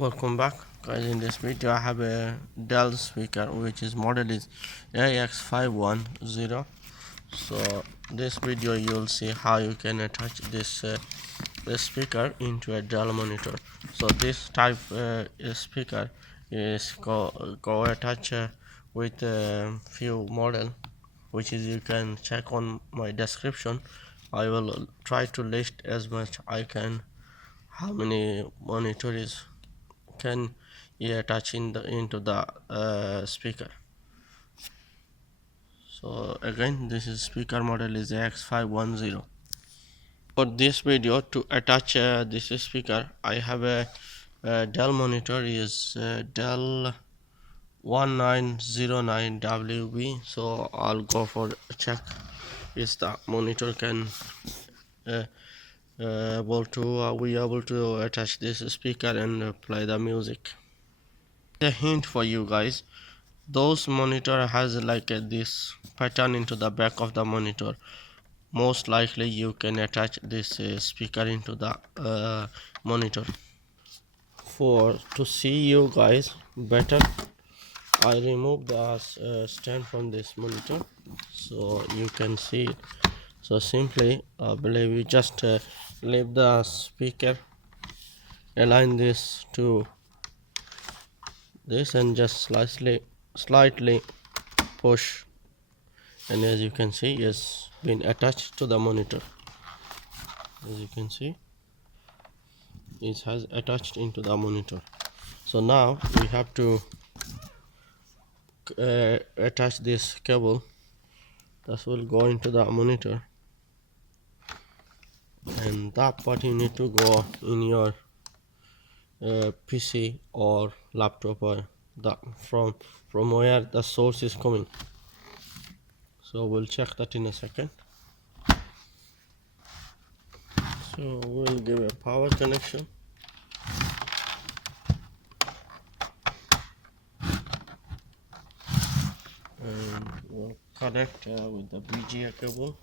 Welcome back, guys. In this video I have a Dell speaker which is model is AX510. So this video you'll see how you can attach this speaker into a Dell monitor. So this type speaker is go attach with a few model, which is you can check on my description. I will try to list as much I can how many monitors can you attach into the speaker. So again, this is speaker model is AX510. For this video, to attach this speaker, I have a Dell monitor is Dell 1909WB. So I'll go for a check is the monitor can we able to attach this speaker and play the music. A hint for you guys, those monitor has like this pattern into the back of the monitor. Most likely you can attach this speaker into the monitor. For to see you guys better, I remove the stand from this monitor so you can see it. So simply I believe you just leave the speaker, align this to this and just slightly push, and as you can see it's been attached to the monitor. As you can see it has attached into the monitor. So now we have to attach this cable that will go into the monitor, and that part you need to go in your PC or laptop or from where the source is coming. So we'll check that in a second. So we'll give a power connection, and we'll connect with the BGA cable.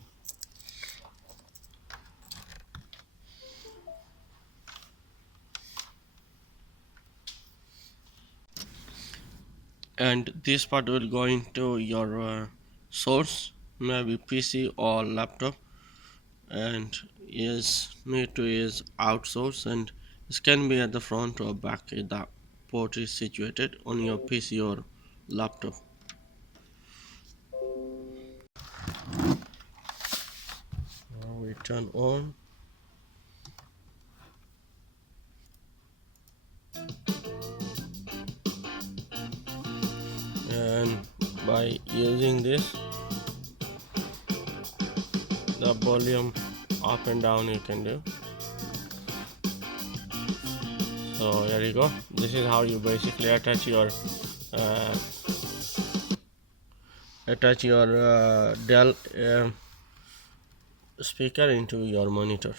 And this part will go into your source, maybe PC or laptop, and is need to is outsource, and this can be at the front or back. The port is situated on your PC or laptop. Now we turn on, and by using this, the volume up and down you can do. So here you go. This is how you basically attach your Dell speaker into your monitor.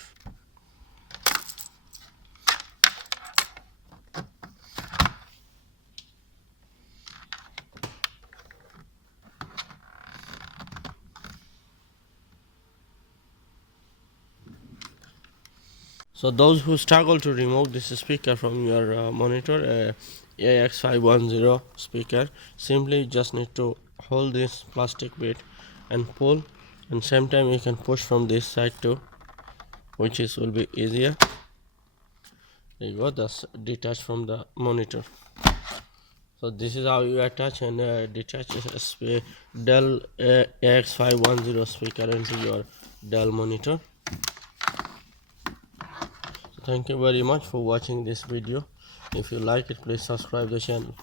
So those who struggle to remove this speaker from your monitor, AX510 speaker, simply just need to hold this plastic bit and pull, and same time you can push from this side too, which is will be easier. There you go, that's detached from the monitor. So this is how you attach and detach a Dell AX510 speaker into your Dell monitor. Thank you very much for watching this video. If you like it, please subscribe the channel.